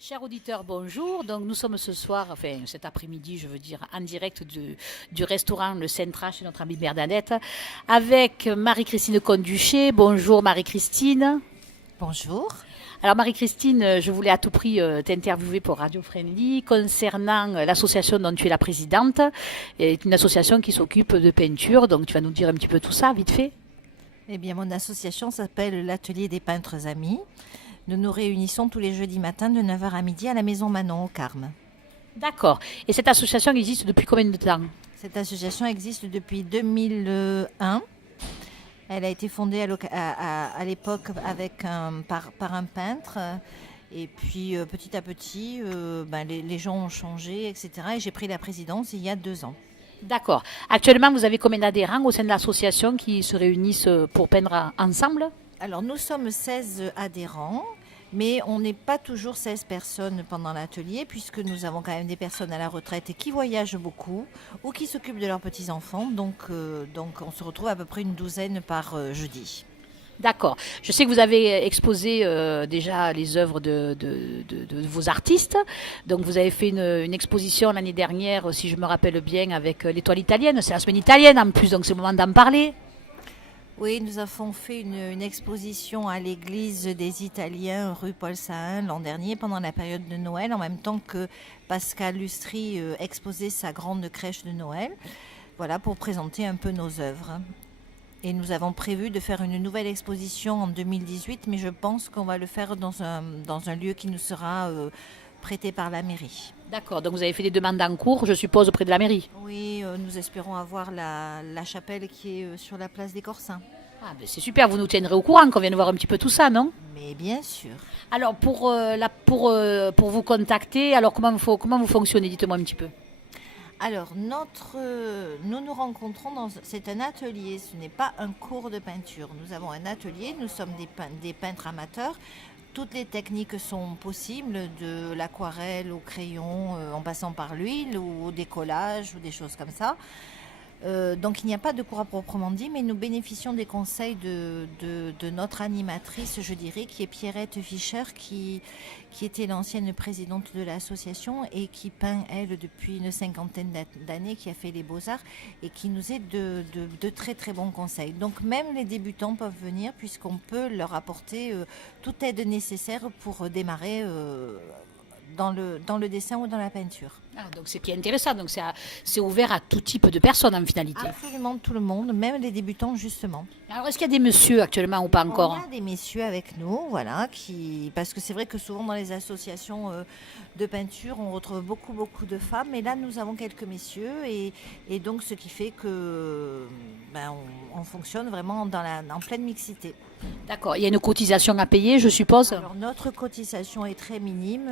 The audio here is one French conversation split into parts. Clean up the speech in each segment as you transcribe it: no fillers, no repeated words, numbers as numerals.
Chers auditeurs, bonjour. Donc nous sommes ce soir, enfin cet après-midi, je veux dire, en direct du restaurant Le Centra chez notre amie Bernadette, avec Marie-Christine Conduché. Bonjour Marie-Christine. Bonjour. Alors Marie-Christine, je voulais à tout prix t'interviewer pour Radio Friendly concernant l'association dont tu es la présidente. C'est une association qui s'occupe de peinture, donc tu vas nous dire un petit peu tout ça, vite fait. Eh bien, mon association s'appelle l'Atelier des peintres amis. Nous nous réunissons tous les jeudis matins de 9 heures à midi à la Maison Manon au Carme. D'accord. Et cette association existe depuis combien de temps? Cette association existe depuis 2001. Elle a été fondée à l'époque par un peintre. Et puis petit à petit, les gens ont changé, etc. Et j'ai pris la présidence il y a 2 ans. D'accord. Actuellement, vous avez combien d'adhérents au sein de l'association qui se réunissent pour peindre ensemble? Alors, nous sommes 16 adhérents, mais on n'est pas toujours 16 personnes pendant l'atelier, puisque nous avons quand même des personnes à la retraite qui voyagent beaucoup ou qui s'occupent de leurs petits-enfants. Donc, on se retrouve à peu près une douzaine par jeudi. D'accord. Je sais que vous avez exposé déjà les œuvres de vos artistes. Donc, vous avez fait une exposition l'année dernière, si je me rappelle bien, avec l'Étoile italienne. C'est la semaine italienne en plus, donc c'est le moment d'en parler. Oui, nous avons fait une exposition à l'église des Italiens, rue Paul Sahin, l'an dernier, pendant la période de Noël, en même temps que Pascal Lustry exposait sa grande crèche de Noël. Voilà, pour présenter un peu nos œuvres. Et nous avons prévu de faire une nouvelle exposition en 2018, mais je pense qu'on va le faire dans un lieu qui nous sera prêté par la mairie. D'accord. Donc, vous avez fait des demandes en cours, je suppose, auprès de la mairie. Oui, nous espérons avoir la chapelle qui est sur la place des Corsins. Ah, ben c'est super, vous nous tiendrez au courant qu'on vient de voir un petit peu tout ça, non? Mais bien sûr. Alors, pour vous contacter, alors comment vous fonctionnez? Dites-moi un petit peu. Alors, nous nous rencontrons c'est un atelier, ce n'est pas un cours de peinture. Nous avons un atelier, nous sommes des peintres amateurs. Toutes les techniques sont possibles, de l'aquarelle au crayon, en passant par l'huile ou au décollage ou des choses comme ça. Donc il n'y a pas de cours à proprement dit, mais nous bénéficions des conseils de notre animatrice, je dirais, qui est Pierrette Fischer, qui était l'ancienne présidente de l'association et qui peint, elle, depuis une cinquantaine d'années, qui a fait les beaux-arts et qui nous aide de très très bons conseils. Donc même les débutants peuvent venir puisqu'on peut leur apporter toute aide nécessaire pour démarrer dans le dessin ou dans la peinture. Ah, donc c'est bien intéressant, donc c'est ouvert à tout type de personnes en finalité. Absolument tout le monde, même les débutants justement. Alors est-ce qu'il y a des messieurs actuellement ou pas On encore? a des messieurs avec nous, voilà, parce que c'est vrai que souvent dans les associations de peinture, on retrouve beaucoup, beaucoup de femmes, mais là nous avons quelques messieurs, et donc ce qui fait que on fonctionne vraiment en pleine mixité. D'accord, il y a une cotisation à payer, je suppose? Alors notre cotisation est très minime,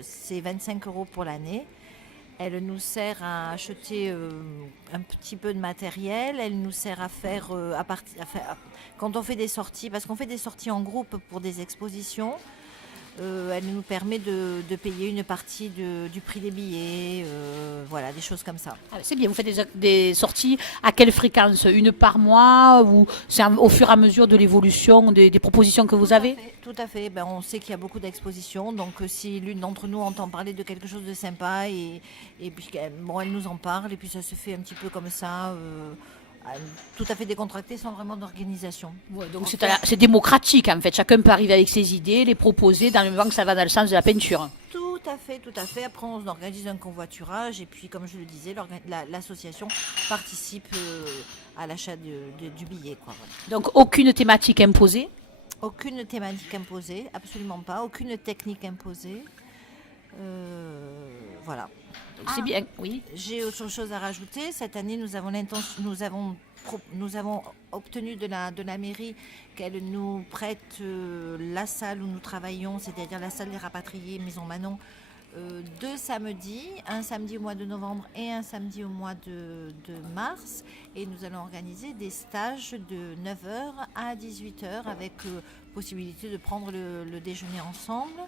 c'est 25 euros pour l'année. Elle nous sert à acheter un petit peu de matériel. Elle nous sert à faire, quand on fait des sorties, parce qu'on fait des sorties en groupe pour des expositions. Elle nous permet de payer une partie du prix des billets, voilà, des choses comme ça. Ah, c'est bien, vous faites des sorties à quelle fréquence? Une par mois ou c'est au fur et à mesure de l'évolution des propositions que vous avez? Tout à fait. On sait qu'il y a beaucoup d'expositions, donc si l'une d'entre nous entend parler de quelque chose de sympa, et puis elle nous en parle, et puis ça se fait un petit peu comme ça, tout à fait décontracté, sans vraiment d'organisation. Ouais, donc c'est démocratique en fait, chacun peut arriver avec ses idées, les proposer dans le moment que ça va dans le sens de la peinture. Tout à fait, tout à fait. Après, on organise un convoiturage, et puis, comme je le disais, l'association participe à l'achat du billet, quoi, voilà. Donc aucune thématique imposée? Aucune thématique imposée, absolument pas. Aucune technique imposée. Voilà. Donc c'est bien, oui. J'ai autre chose à rajouter. Cette année, nous avons obtenu de la mairie qu'elle nous prête la salle où nous travaillons, c'est-à-dire la salle des rapatriés Maison Manon, 2 samedis, un samedi au mois de novembre et un samedi au mois de mars. Et nous allons organiser des stages de 9 heures à 18 heures avec possibilité de prendre le déjeuner ensemble.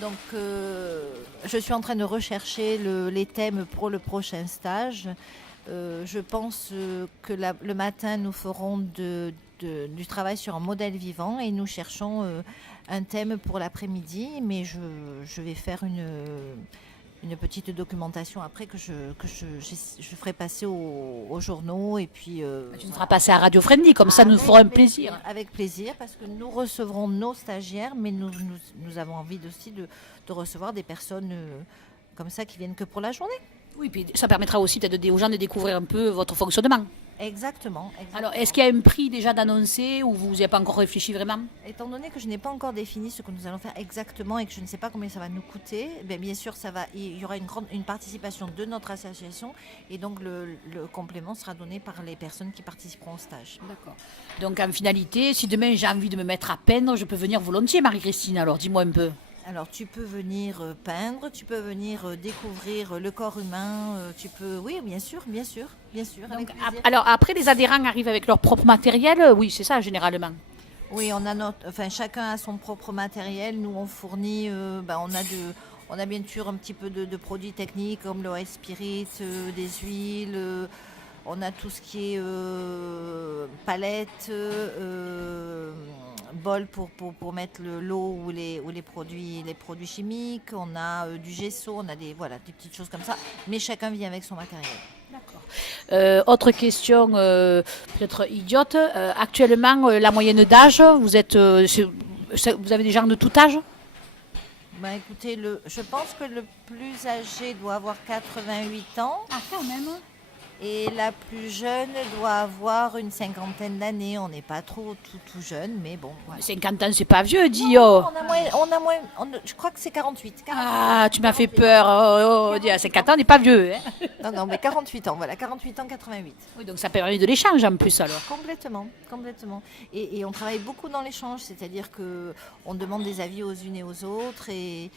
Donc je suis en train de rechercher les thèmes pour le prochain stage. Je pense que le matin, nous ferons du travail sur un modèle vivant et nous cherchons un thème pour l'après-midi, mais je vais faire une petite documentation après que je ferai passer aux journaux et puis Tu nous feras passer à Radio Friendly, comme ça nous ferons un plaisir. Avec plaisir, parce que nous recevrons nos stagiaires, mais nous avons envie aussi de recevoir des personnes comme ça qui viennent que pour la journée. Oui, puis ça permettra aussi peut-être aux gens de découvrir un peu votre fonctionnement. Exactement. Alors, est-ce qu'il y a un prix déjà d'annoncer ou vous n'y avez pas encore réfléchi vraiment? Étant donné que je n'ai pas encore défini ce que nous allons faire exactement et que je ne sais pas combien ça va nous coûter, bien sûr, il y aura une participation de notre association et donc le complément sera donné par les personnes qui participeront au stage. D'accord. Donc, en finalité, si demain j'ai envie de me mettre à peindre, je peux venir volontiers, Marie-Christine. Alors, dis-moi un peu. Alors, tu peux venir peindre, tu peux venir découvrir le corps humain, oui, bien sûr, avec plaisir. Alors, après, les adhérents arrivent avec leur propre matériel. Oui, c'est ça, généralement. Oui, chacun a son propre matériel. Nous, on fournit, on a bien sûr un petit peu de produits techniques comme l'OS Spirit, des huiles. On a tout ce qui est palette, bol pour mettre l'eau ou les produits chimiques. On a du gesso, on a des petites choses comme ça. Mais chacun vient avec son matériel. D'accord. Autre question, peut-être idiote. Actuellement, la moyenne d'âge, vous avez des gens de tout âge? Écoutez, je pense que le plus âgé doit avoir 88 ans. Ah, quand même. Et la plus jeune doit avoir une cinquantaine d'années. On n'est pas trop tout jeune, mais bon. Voilà. 50 ans, c'est pas vieux, dis. Non, je crois que c'est 48. Ah, tu m'as fait peur. À 50 ans, on n'est pas vieux. Hein. Non, mais 48 ans, voilà, 48 ans, 88. Oui, donc ça permet de l'échange en plus alors. Complètement. Et on travaille beaucoup dans l'échange, c'est-à-dire qu'on demande des avis aux unes et aux autres et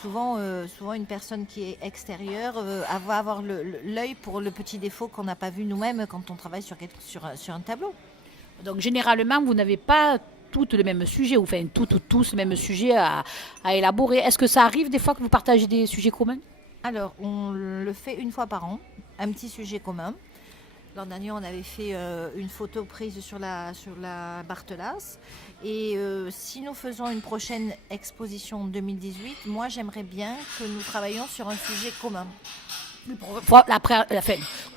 souvent une personne qui est extérieure va avoir l'œil pour le petit défaut qu'on n'a pas vu nous-mêmes quand on travaille sur un tableau. Donc généralement, vous n'avez pas toutes le même sujet, ou enfin tous le même sujet à élaborer. Est-ce que ça arrive des fois que vous partagez des sujets communs? Alors, on le fait une fois par an, un petit sujet commun. L'an dernier, on avait fait une photo prise sur la Barthelas. Et si nous faisons une prochaine exposition en 2018, moi, j'aimerais bien que nous travaillions sur un sujet commun.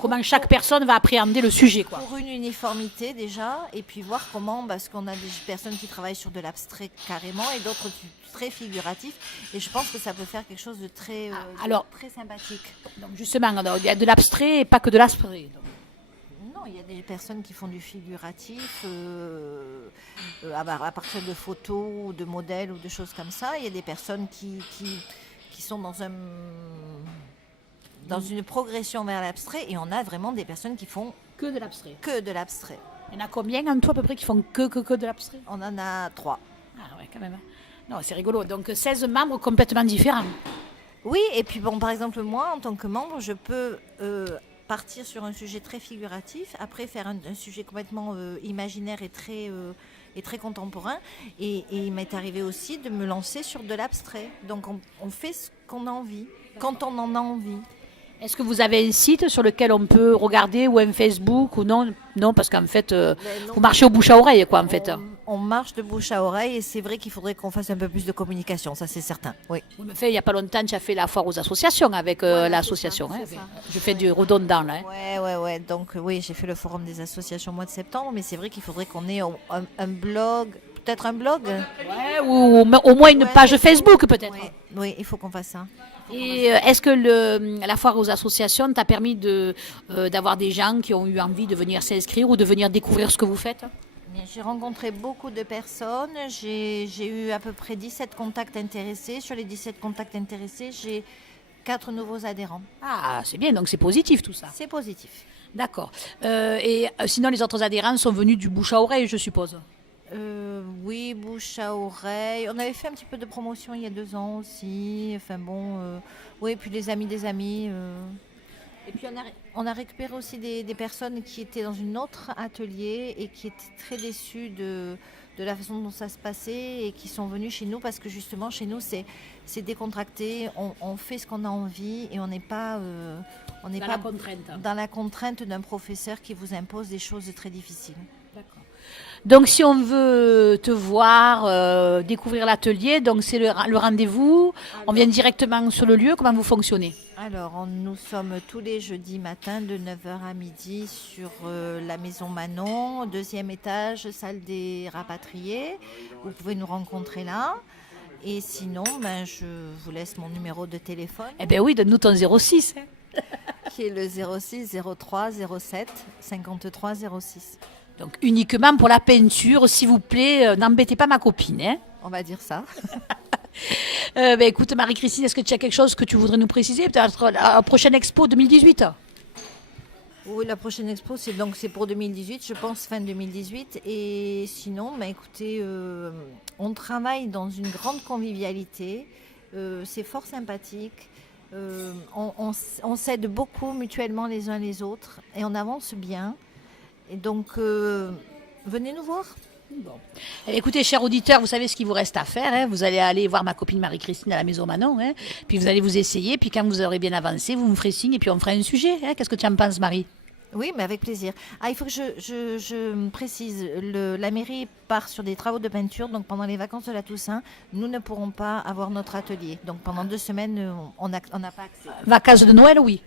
Comment chaque personne va appréhender le sujet, quoi. Pour une uniformité déjà, et puis voir comment, parce qu'on a des personnes qui travaillent sur de l'abstrait carrément et d'autres très figuratif, et je pense que ça peut faire quelque chose de très sympathique. Donc justement, il y a de l'abstrait et pas que de l'abstrait. Non, il y a des personnes qui font du figuratif à partir de photos ou de modèles ou de choses comme ça. Il y a des personnes qui sont dans une progression vers l'abstrait, et on a vraiment des personnes qui font que de l'abstrait. Il y en a combien en tout à peu près qui font que de l'abstrait? On en a 3. Ah ouais, quand même. Non, c'est rigolo. Donc 16 membres complètement différents. Oui, et puis par exemple, moi, en tant que membre, je peux partir sur un sujet très figuratif, après faire un sujet complètement imaginaire et très contemporain. Et il m'est arrivé aussi de me lancer sur de l'abstrait. Donc on fait ce qu'on a envie, quand on en a envie. Est-ce que vous avez un site sur lequel on peut regarder, ou un Facebook, ou non? Non, parce qu'en fait, vous marchez au bouche à oreille, quoi, en fait. On marche de bouche à oreille, et c'est vrai qu'il faudrait qu'on fasse un peu plus de communication, ça c'est certain. Oui. Vous me faites, il n'y a pas longtemps, tu as fait la foire aux associations avec l'association. Je fais du redondant, là. Ouais. Donc oui, j'ai fait le forum des associations au mois de septembre, mais c'est vrai qu'il faudrait qu'on ait un blog. Peut-être un blog? Ouais, ou au moins une page Facebook, peut-être. Oui, il faut qu'on fasse ça. Et est-ce que la foire aux associations t'a permis d'avoir des gens qui ont eu envie de venir s'inscrire ou de venir découvrir ce que vous faites? J'ai rencontré beaucoup de personnes. J'ai eu à peu près 17 contacts intéressés. Sur les 17 contacts intéressés, j'ai 4 nouveaux adhérents. Ah, c'est bien, donc c'est positif tout ça. C'est positif. D'accord. Et sinon, les autres adhérents sont venus du bouche à oreille, je suppose? Oui, bouche à oreille. On avait fait un petit peu de promotion il y a 2 ans aussi. Enfin bon, oui, puis les amis des amis. Et puis on a récupéré aussi des personnes qui étaient dans un autre atelier et qui étaient très déçues de la façon dont ça se passait, et qui sont venues chez nous parce que justement chez nous c'est décontracté. On fait ce qu'on a envie et on n'est pas la contrainte. Dans la contrainte d'un professeur qui vous impose des choses très difficiles. D'accord. Donc, si on veut te voir, découvrir l'atelier, donc c'est le rendez-vous. On vient directement sur le lieu. Comment vous fonctionnez? Alors, nous sommes tous les jeudis matins de 9 heures à midi sur la maison Manon, deuxième étage, salle des rapatriés. Vous pouvez nous rencontrer là. Et sinon, ben, je vous laisse mon numéro de téléphone Eh bien oui, donne-nous ton 06. qui est le 06 03 07 53 06. Donc, uniquement pour la peinture, s'il vous plaît, n'embêtez pas ma copine. Hein. On va dire ça. Écoute, Marie-Christine, est-ce que tu as quelque chose que tu voudrais nous préciser? Peut-être la prochaine expo 2018? Oui, la prochaine expo, c'est pour 2018, je pense fin 2018. Et sinon, ben, écoutez, on travaille dans une grande convivialité. C'est fort sympathique. On s'aide beaucoup mutuellement les uns les autres et on avance bien. Et donc, venez nous voir. Bon. Écoutez, chers auditeurs, vous savez ce qu'il vous reste à faire. Hein. Vous allez aller voir ma copine Marie-Christine à la maison Manon. Hein. Puis vous allez vous essayer. Puis quand vous aurez bien avancé, vous me ferez signe et puis on fera un sujet. Hein. Qu'est-ce que tu en penses, Marie? Oui, mais avec plaisir. Ah, il faut que je me précise. La mairie part sur des travaux de peinture. Donc, pendant les vacances de la Toussaint, nous ne pourrons pas avoir notre atelier. Donc, pendant 2 semaines, on n'a pas accès. Vacances de Noël, oui.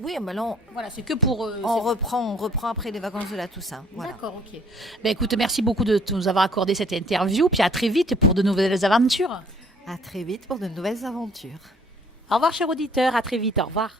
Oui, mais là, Voilà, c'est que pour. on reprend après les vacances de la Toussaint. Voilà. D'accord, ok. Écoute, merci beaucoup de nous avoir accordé cette interview. Puis à très vite pour de nouvelles aventures. À très vite pour de nouvelles aventures. Au revoir, chers auditeurs. À très vite. Au revoir.